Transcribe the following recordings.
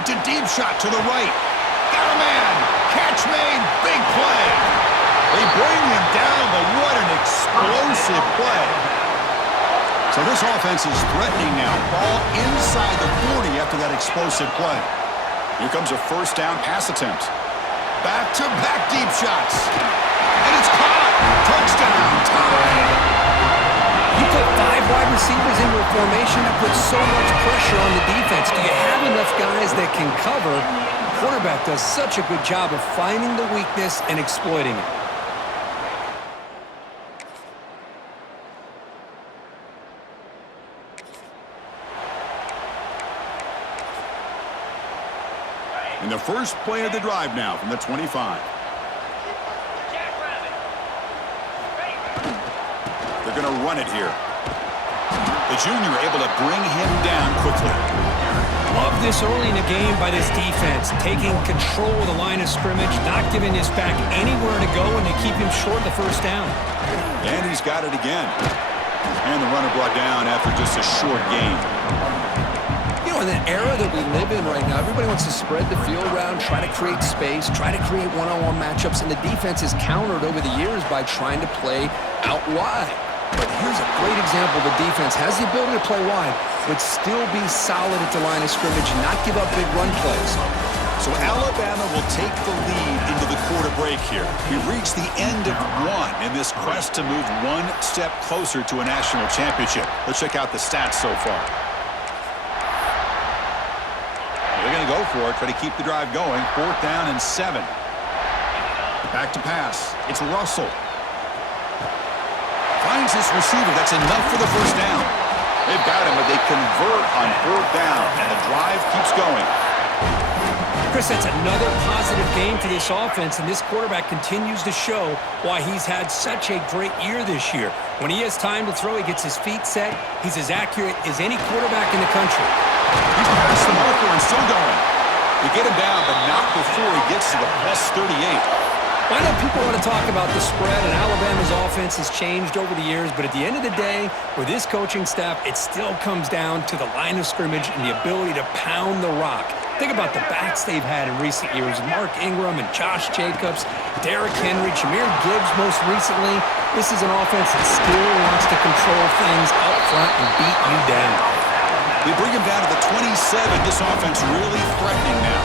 It's a deep shot to the right. Got a man. Catch made. Big play. They bring him down, but what an explosive play. So this offense is threatening now. Ball inside the 40 after that explosive play. Here comes a first down pass attempt. Back-to-back deep shots. And it's caught. Touchdown. Tie. You put 5 wide receivers into a formation that puts so much pressure on the defense. Do you have enough guys that can cover? The quarterback does such a good job of finding the weakness and exploiting it. And the first play of the drive now from the 25. They're going to run it here. The junior able to bring him down quickly. Love this early in the game by this defense, taking control of the line of scrimmage, not giving this back anywhere to go, and they keep him short of the first down. And he's got it again. And the runner brought down after just a short gain. You know, in the era that we live in right now, everybody wants to spread the field around, try to create space, try to create one-on-one matchups, and the defense is countered over the years by trying to play out wide. But here's a great example. The defense has the ability to play wide, but still be solid at the line of scrimmage and not give up big run plays. So Alabama will take the lead into the quarter break here. We've reached the end of one in this quest to move one step closer to a national championship. Let's check out the stats so far. They're going to go for it, try to keep the drive going. 4th down and 7. Back to pass. It's Russell. Finds his receiver. That's enough for the first down. They've got him, but they convert on 4th down, and the drive keeps going. Chris, that's another positive game for this offense, and this quarterback continues to show why he's had such a great year this year. When he has time to throw, he gets his feet set. He's as accurate as any quarterback in the country. He's past the marker and still going. They get him down, but not before he gets to the +38. I know people want to talk about the spread, and Alabama's offense has changed over the years, but at the end of the day, with this coaching staff, it still comes down to the line of scrimmage and the ability to pound the rock. Think about the backs they've had in recent years. Mark Ingram and Josh Jacobs, Derrick Henry, Jahmyr Gibbs most recently. This is an offense that still wants to control things up front and beat you down. They bring him down to the 27. This offense really threatening now.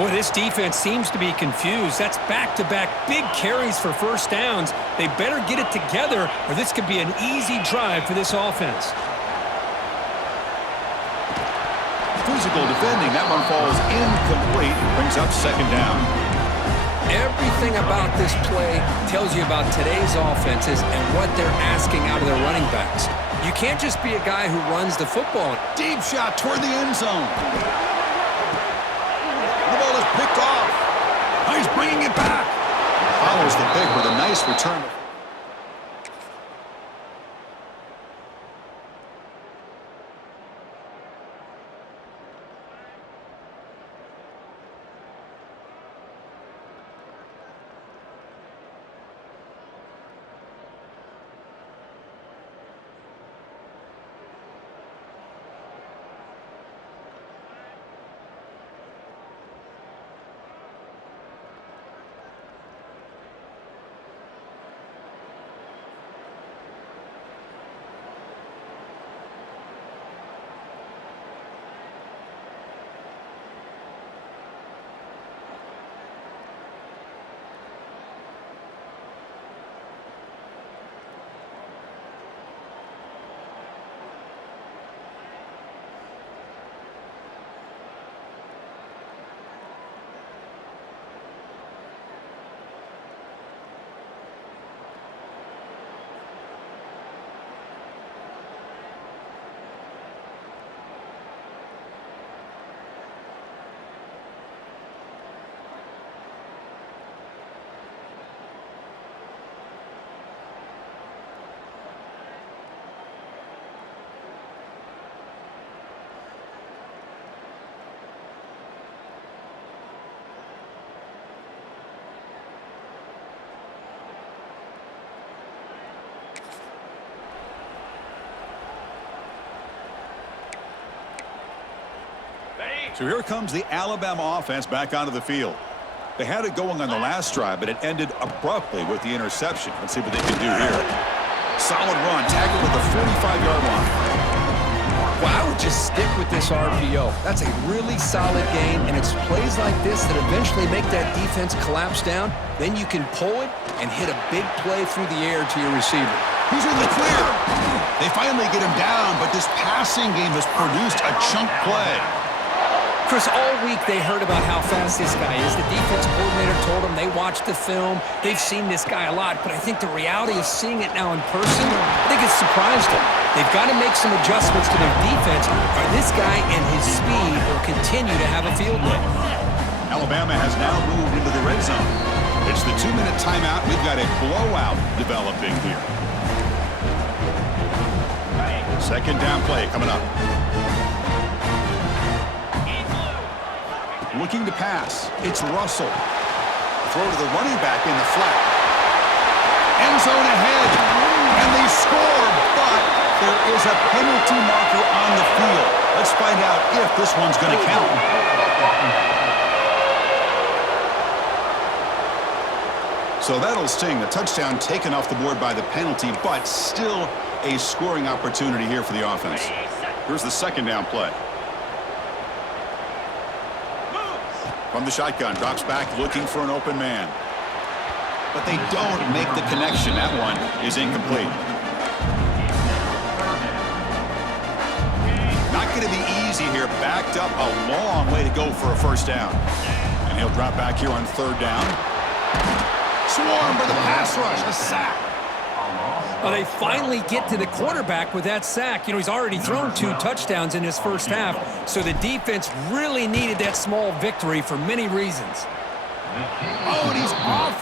Boy, this defense seems to be confused. That's back-to-back big carries for first downs. They better get it together, or this could be an easy drive for this offense. Physical defending. That one falls incomplete. Brings up 2nd down. Everything about this play tells you about today's offenses and what they're asking out of their running backs. You can't just be a guy who runs the football. Deep shot toward the end zone. The ball is picked off. Oh, he's bringing it back. Follows the pick with a nice return. So here comes the Alabama offense back onto the field. They had it going on the last drive, but it ended abruptly with the interception. Let's see what they can do here. Solid run, tackled at the 45-yard line. Well, I would just stick with this RPO. That's a really solid gain, and it's plays like this that eventually make that defense collapse down. Then you can pull it and hit a big play through the air to your receiver. He's in the clear. They finally get him down, but this passing game has produced a chunk play. Chris, all week they heard about how fast this guy is. The defensive coordinator told them they watched the film. They've seen this guy a lot, but I think the reality of seeing it now in person, I think it's surprised them. They've got to make some adjustments to their defense, or this guy and his speed will continue to have a field day. Alabama has now moved into the red zone. It's the 2-minute timeout. We've got a blowout developing here. Second down play coming up. Looking to pass. It's Russell. Throw to the running back in the flat. End zone ahead. And they score, but there is a penalty marker on the field. Let's find out if this one's going to count. So that'll sting. The touchdown taken off the board by the penalty, but still a scoring opportunity here for the offense. Here's the second down play. From the shotgun, drops back looking for an open man. But they don't make the connection. That one is incomplete. Not going to be easy here. Backed up a long way to go for a first down. And he'll drop back here on third down. Swarm for the pass rush. A sack. Well, they finally get to the quarterback with that sack. You know, he's already thrown 2 touchdowns in his first half, so the defense really needed that small victory for many reasons. Oh, and he's off.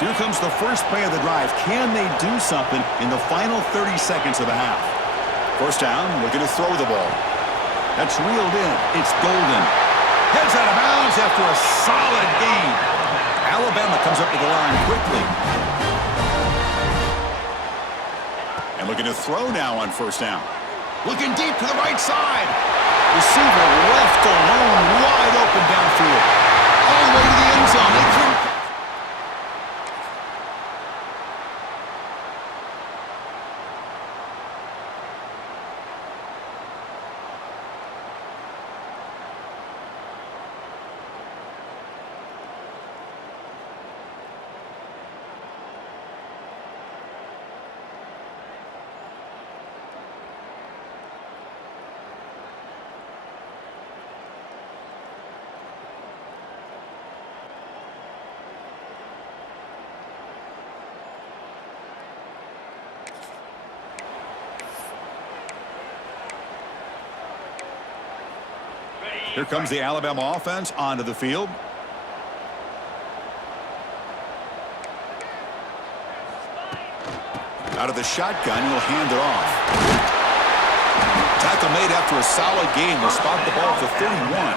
So here comes the first play of the drive. Can they do something in the final 30 seconds of the half? First down, looking to throw the ball. That's reeled in. It's Golden. Heads out of bounds after a solid gain. Alabama comes up to the line quickly. And looking to throw now on first down. Looking deep to the right side. Receiver left alone, wide open downfield. All the way to the end zone. They couldn't. Here comes the Alabama offense onto the field. Out of the shotgun, he'll hand it off. Tackle made after a solid gain. They'll spot the ball for 31.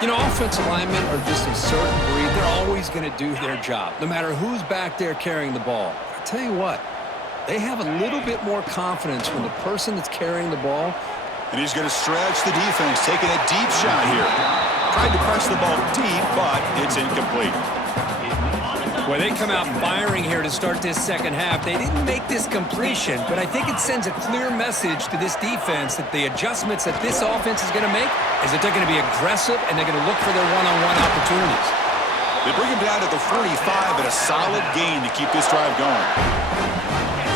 You know, offensive linemen are just a certain breed. They're always going to do their job, no matter who's back there carrying the ball. I tell you what, they have a little bit more confidence when the person that's carrying the ball. And he's going to stretch the defense, taking a deep shot here. Tried to press the ball deep, but it's incomplete. Well, they come out firing here to start this second half. They didn't make this completion, but I think it sends a clear message to this defense that the adjustments that this offense is going to make is that they're going to be aggressive and they're going to look for their one-on-one opportunities. They bring him down to the 45, but a solid gain to keep this drive going.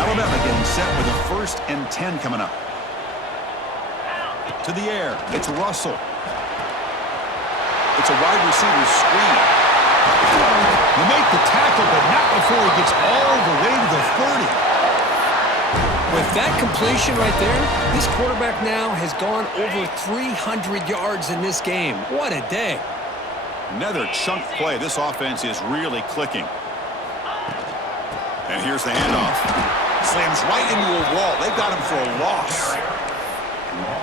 Alabama getting set with a 1st and 10 coming up. To the air, it's Russell. It's a wide receiver screen. He make the tackle, but not before he gets all the way to the 30. With that completion right there, this quarterback now has gone over 300 yards in this game. What a day. Another chunk play. This offense is really clicking. And here's the handoff. Slams right into a wall. They've got him for a loss.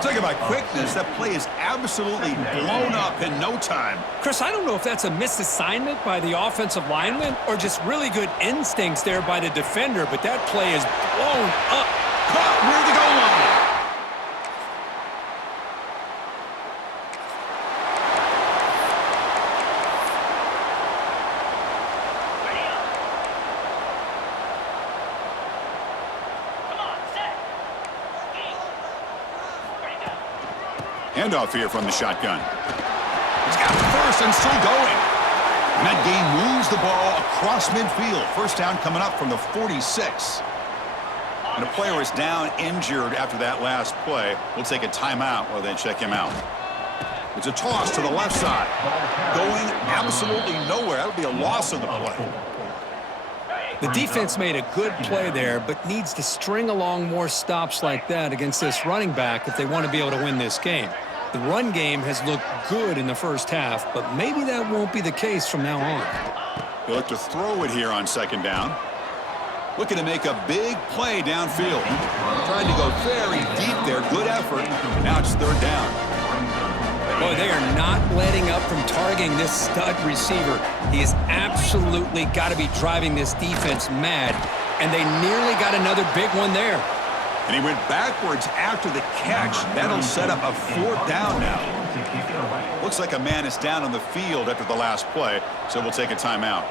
Talking about quickness, that play is absolutely blown up in no time. Chris, I don't know if that's a misassignment by the offensive lineman or just really good instincts there by the defender, but that play is blown up. Caught near the goal line. Handoff here from the shotgun. He's got the first and still going. And that game moves the ball across midfield. First down coming up from the 46. And a player is down injured after that last play. We'll take a timeout while they check him out. It's a toss to the left side. Going absolutely nowhere. That would be a loss of the play. The defense made a good play there, but needs to string along more stops like that against this running back if they want to be able to win this game. The run game has looked good in the first half, but maybe that won't be the case from now on. He'll look to throw it here on second down. Looking to make a big play downfield. Trying to go very deep there. Good effort. Now it's third down. Boy, they are not letting up from targeting this stud receiver. He has absolutely got to be driving this defense mad, and they nearly got another big one there. And he went backwards after the catch. That'll set up a fourth down now. Looks like a man is down on the field after the last play, so we'll take a timeout.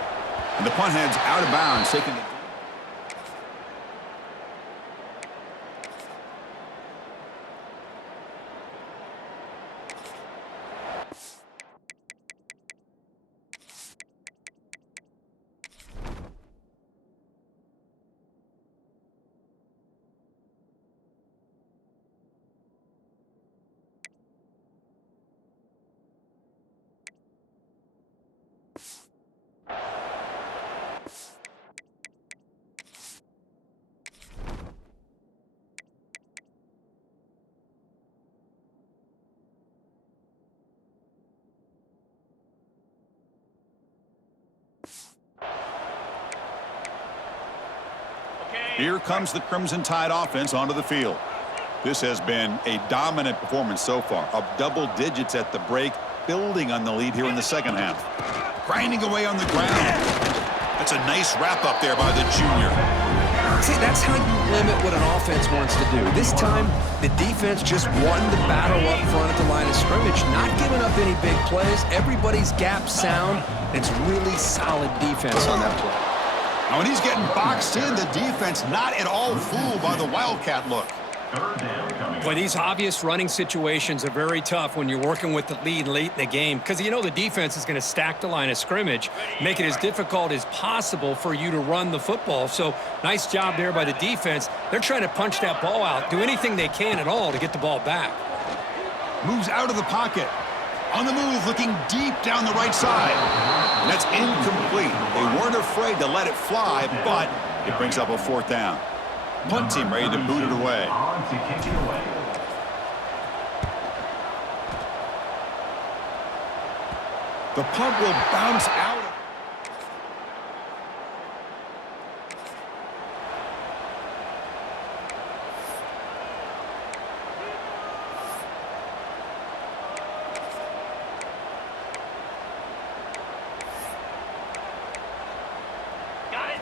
And the punt heads out of bounds, taking the... Here comes the Crimson Tide offense onto the field. This has been a dominant performance so far, up double digits at the break, building on the lead here in the second half. Grinding away on the ground. That's a nice wrap up there by the junior. See, that's how you limit what an offense wants to do. This time, the defense just won the battle up front at the line of scrimmage, not giving up any big plays. Everybody's gap sound. It's really solid defense on that play. Now, when he's getting boxed in, the defense not at all fooled by the Wildcat look. Boy, these obvious running situations are very tough when you're working with the lead late in the game because you know the defense is going to stack the line of scrimmage, make it as difficult as possible for you to run the football. So nice job there by the defense. They're trying to punch that ball out, do anything they can at all to get the ball back. Moves out of the pocket. On the move, looking deep down the right side. And that's incomplete. They weren't afraid to let it fly, but it brings up a fourth down. Punt team ready to boot it away. The punt will bounce out.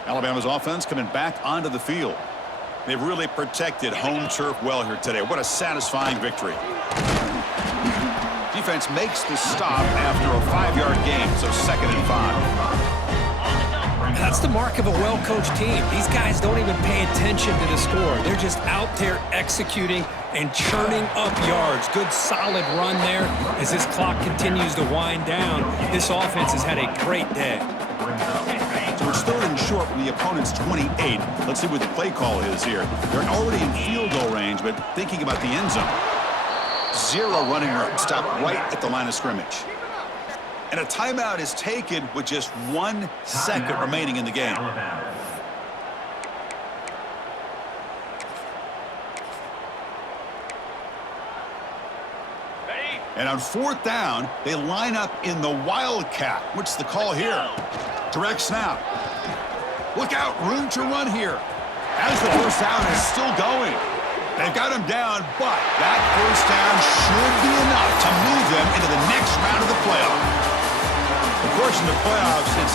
Alabama's offense coming back onto the field. They've really protected home turf well here today. What a satisfying victory. Defense makes the stop after a 5-yard gain, so 2nd and 5. That's the mark of a well-coached team. These guys don't even pay attention to the score. They're just out there executing and churning up yards. Good solid run there as this clock continues to wind down. This offense has had a great day. So it's 3rd and short from the opponent's 28. Let's see what the play call is here. They're already in field goal range, but thinking about the end zone. 0 running room. Stop right at the line of scrimmage. And a timeout is taken with just 1 second remaining in the game. And on 4th down, they line up in the Wildcat. What's the call here? Direct snap. Look out, room to run here. As the first down is still going. They've got him down, but that first down should be enough to move them into the next round of the playoff. Of course, in the playoffs, it's